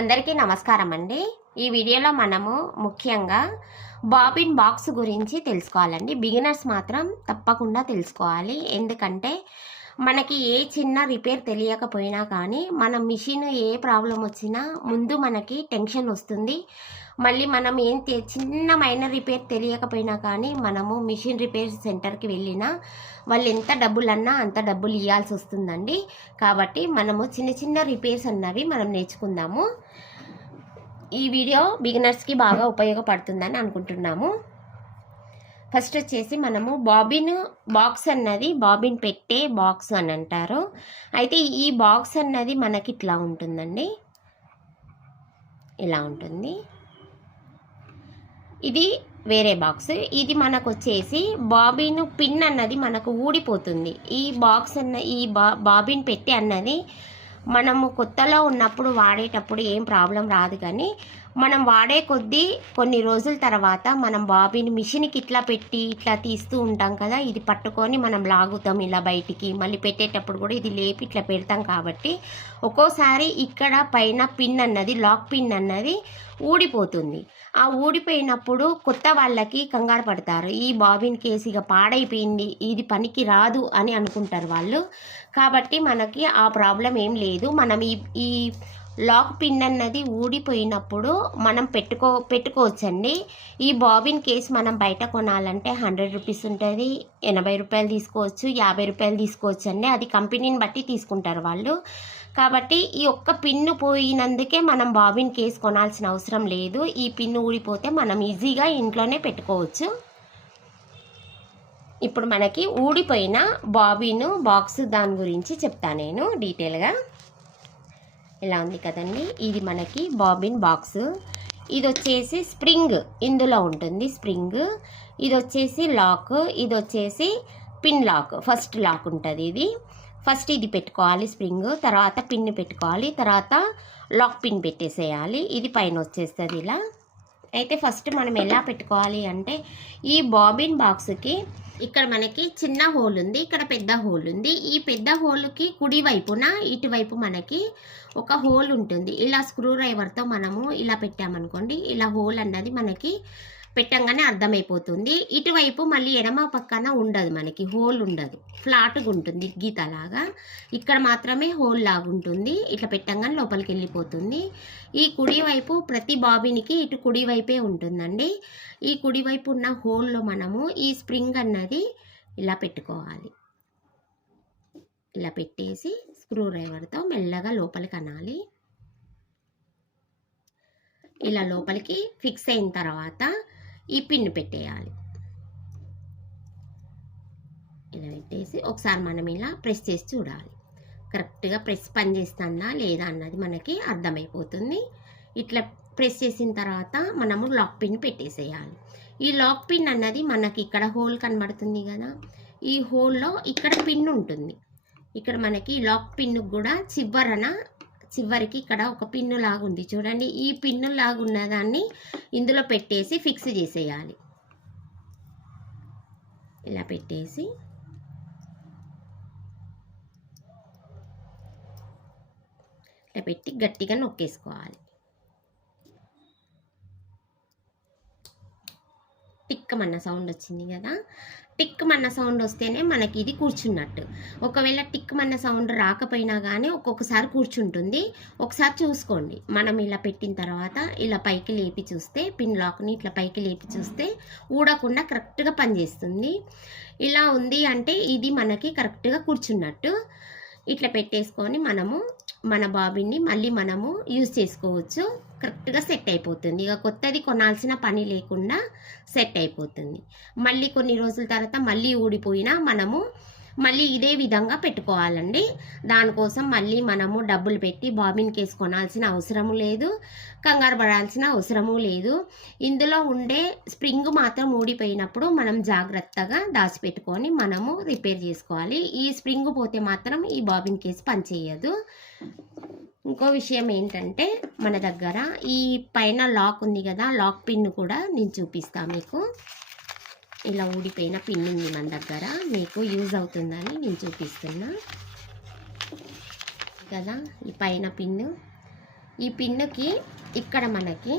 అందరికీ నమస్కారం అండి ఈ వీడియోలో మనము ముఖ్యంగా బాబిన్ బాక్స్ గురించి తెలుసుకోవాలండి. బిగినర్స్ మాత్రం తప్పకుండా తెలుసుకోవాలి. ఎందుకంటే మనకి ఏ చిన్న రిపేర్ తెలియకపోయినా కానీ మన మిషన్ ఏ ప్రాబ్లం వచ్చినా ముందు మనకి టెన్షన్ వస్తుంది. మళ్ళీ మనం ఏం చిన్న మైనర్ రిపేర్ తెలియకపోయినా కానీ మనము మిషన్ రిపేర్ సెంటర్కి వెళ్ళినా వాళ్ళు ఎంత డబ్బులన్నా అంత డబ్బులు ఇవ్వాల్సి వస్తుందండి. కాబట్టి మనము చిన్న చిన్న రిపేర్స్ అన్నవి మనం నేర్చుకుందాము. ఈ వీడియో బిగినర్స్కి బాగా ఉపయోగపడుతుందని అనుకుంటున్నాము. ఫస్ట్ వచ్చేసి మనము బాబిన్ బాక్స్ అన్నది బాబిన్ పెట్టే బాక్స్ అని అంటారు. అయితే ఈ బాక్స్ అన్నది మనకి ఇట్లా ఉంటుందండి. ఇలా ఉంటుంది. ఇది వేరే బాక్స్. ఇది మనకు వచ్చేసి బాబిన్ పిన్ అన్నది మనకు ఊడిపోతుంది. ఈ బాక్స్ అన్న ఈ బా బాబిన్ పెట్టి అన్నది మనము కొత్తలో ఉన్నప్పుడు వాడేటప్పుడు ఏం ప్రాబ్లం రాదు కానీ మనం వాడే కొద్దీ కొన్ని రోజుల తర్వాత మనం బాబిని మిషన్కి ఇట్లా పెట్టి ఇట్లా తీస్తూ ఉంటాం కదా ఇది పట్టుకొని మనం లాగుతాం ఇలా బయటికి. మళ్ళీ పెట్టేటప్పుడు కూడా ఇది లేపి ఇట్లా పెడతాం కాబట్టి ఒక్కోసారి ఇక్కడ పైన పిన్ అన్నది లాక్ పిన్ అన్నది ఊడిపోతుంది. ఆ ఊడిపోయినప్పుడు కొత్త వాళ్ళకి కంగారు పడతారు. ఈ బాబిన్ కేసు ఇక పాడైపోయింది ఇది పనికి రాదు అని అనుకుంటారు వాళ్ళు. కాబట్టి మనకి ఆ ప్రాబ్లం ఏం లేదు. మనం ఈ ఈ లాక్ పిన్ అన్నది ఊడిపోయినప్పుడు మనం పెట్టుకో పెట్టుకోవచ్చండి. ఈ బాబిన్ కేస్ మనం బయట కొనాలంటే హండ్రెడ్ రూపీస్ ఉంటుంది ఎనభై రూపాయలు తీసుకోవచ్చు యాభై రూపాయలు తీసుకోవచ్చు అండి అది కంపెనీని బట్టి తీసుకుంటారు వాళ్ళు. కాబట్టి ఈ ఒక్క పిన్ను పోయినందుకే మనం బాబిన్ కేస్ కొనాల్సిన అవసరం లేదు. ఈ పిన్ను ఊడిపోతే మనం ఈజీగా ఇంట్లోనే పెట్టుకోవచ్చు. ఇప్పుడు మనకి ఊడిపోయిన బాబిను బాక్స్ దాని గురించి చెప్తా నేను డీటెయిల్గా. ఇలా ఉంది కదండి. ఇది మనకి బాబిన్ బాక్స్. ఇది వచ్చేసి స్ప్రింగ్. ఇందులో ఉంటుంది స్ప్రింగ్. ఇది వచ్చేసి లాక్. ఇది వచ్చేసి పిన్ లాక్. ఫస్ట్ లాక్ ఉంటుంది ఇది. ఫస్ట్ ఇది పెట్టుకోవాలి స్ప్రింగ్. తర్వాత పిన్ పెట్టుకోవాలి. తర్వాత లాక్ పిన్ పెట్టేసేయాలి. ఇది పైన వచ్చేస్తుంది ఇలా. అయితే ఫస్ట్ మనం ఎలా పెట్టుకోవాలి అంటే ఈ బాబిన్ బాక్స్కి ఇక్కడ మనకి చిన్న హోల్ ఉంది ఇక్కడ పెద్ద హోల్ ఉంది. ఈ పెద్ద హోల్కి కుడి వైపున ఇటువైపు మనకి ఒక హోల్ ఉంటుంది. ఇలా స్క్రూ డ్రైవర్తో మనము ఇలా పెట్టామనుకోండి ఇలా హోల్ అన్నది మనకి పెట్టంగానే అర్థమైపోతుంది. ఇటువైపు మళ్ళీ ఎడమ పక్కన ఉండదు మనకి హోల్ ఉండదు. ఫ్లాట్గా ఉంటుంది గీతలాగా. ఇక్కడ మాత్రమే హోల్ లాగా ఉంటుంది. ఇట్లా పెట్టంగానే లోపలికి వెళ్ళిపోతుంది. ఈ కుడివైపు ప్రతి బాబినికి ఇటు కుడివైపే ఉంటుందండి. ఈ కుడివైపు ఉన్న హోల్లో మనము ఈ స్ప్రింగ్ అన్నది ఇలా పెట్టుకోవాలి. ఇలా పెట్టేసి స్క్రూ డ్రైవర్తో మెల్లగా లోపలికి అనాలి. ఇలా లోపలికి ఫిక్స్ అయిన తర్వాత ఈ పిన్ పెట్టేయాలి. ఇలా పెట్టేసి ఒకసారి మనం ఇలా ప్రెస్ చేసి చూడాలి. కరెక్ట్గా ప్రెస్ పని చేస్తుందా లేదా అన్నది మనకి అర్థమైపోతుంది. ఇట్లా ప్రెస్ చేసిన తర్వాత మనము లాక్ పిన్ పెట్టేసేయాలి. ఈ లాక్ పిన్ అన్నది మనకి ఇక్కడ హోల్ కనబడుతుంది కదా. ఈ హోల్లో ఇక్కడ పిన్ ఉంటుంది. ఇక్కడ మనకి లాక్ పిన్ కూడా చివరన చివరికి ఇక్కడ ఒక పిన్ను లాగుంది. చూడండి ఈ పిన్ను లాగున్న దాన్ని ఇందులో పెట్టేసి ఫిక్స్ చేసేయాలి. ఇలా పెట్టేసి ఇలా పెట్టి గట్టిగా నొక్కేసుకోవాలి. టిక్కమన్న సౌండ్ వచ్చింది కదా? టిక్ మన్న సౌండ్ వస్తేనే మనకి ఇది కూర్చున్నట్టు. ఒకవేళ టిక్ మన్న సౌండ్ రాకపోయినా కానీ ఒక్కొక్కసారి కూర్చుంటుంది. ఒకసారి చూసుకోండి. మనం ఇలా పెట్టిన తర్వాత ఇలా పైకి లేపి చూస్తే పిన్ లాక్ని ఇట్లా పైకి లేపి చూస్తే ఊడకుండా కరెక్ట్గా పనిచేస్తుంది. ఇలా ఉంది అంటే ఇది మనకి కరెక్ట్గా కూర్చున్నట్టు. ఇట్లా పెట్టేసుకొని మనము మన బాబిని మళ్ళీ మనము యూజ్ చేసుకోవచ్చు. కరెక్ట్గా సెట్ అయిపోతుంది. ఇక కొత్తది కొనాల్సిన పని లేకుండా సెట్ అయిపోతుంది. మళ్ళీ కొన్ని రోజుల తర్వాత మళ్ళీ ఊడిపోయినా మనము మళ్ళీ ఇదే విధంగా పెట్టుకోవాలండి. దానికోసం మళ్ళీ మనము డబ్బులు పెట్టి బాబిన్ కేసు కొనాల్సిన అవసరము లేదు కంగారు పడాల్సిన అవసరము లేదు. ఇందులో ఉండే స్ప్రింగ్ మాత్రం ఊడిపోయినప్పుడు మనం జాగ్రత్తగా దాచిపెట్టుకొని మనము రిపేర్ చేసుకోవాలి. ఈ స్ప్రింగ్ పోతే మాత్రం ఈ బాబిన్ కేసు పనిచేయదు. ఇంకో విషయం ఏంటంటే మన దగ్గర ఈ పైన లాక్ ఉంది కదా లాక్ పిన్ కూడా నేను చూపిస్తాను మీకు. ఇలా ఊడిపోయిన పిన్ ఉంది మన దగ్గర. మీకు యూజ్ అవుతుందని నేను చూపిస్తున్నా. కదా ఈ పైన పిన్ ఈ పిన్నుకి ఇక్కడ మనకి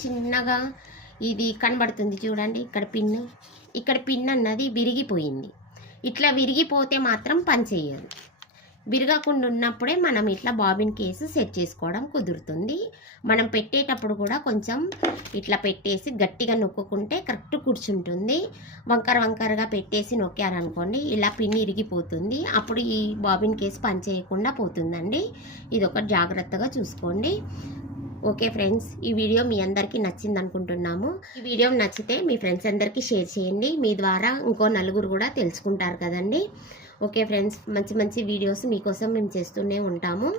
చిన్నగా ఇది కనబడుతుంది చూడండి ఇక్కడ పిన్ను. ఇక్కడ పిన్ అన్నది విరిగిపోయింది. ఇట్లా విరిగిపోతే మాత్రం పని చేయదు విరగకుండా ఉన్నప్పుడే మనం ఇట్లా బాబిన్ కేసు సెట్ చేసుకోవడం కుదురుతుంది. మనం పెట్టేటప్పుడు కూడా కొంచెం ఇట్లా పెట్టేసి గట్టిగా నొక్కుంటే కరెక్ట్ కూర్చుంటుంది. వంకర వంకరగా పెట్టేసి నొక్కారనుకోండి ఇలా పిన్ ఇరిగిపోతుంది. అప్పుడు ఈ బాబిన్ కేసు పని చేయకుండా పోతుందండి. ఇది ఒక జాగ్రత్తగా చూసుకోండి. ఓకే ఫ్రెండ్స్ ఈ వీడియో మీ అందరికీ నచ్చింది అనుకుంటున్నాము. ఈ వీడియో నచ్చితే మీ ఫ్రెండ్స్ అందరికీ షేర్ చేయండి. మీ ద్వారా ఇంకో నలుగురు కూడా తెలుసుకుంటారు కదండి. ఓకే ఫ్రెండ్స్ మంచి మంచి వీడియోస్ మీకోసం మేము చేస్తూనే ఉంటాము.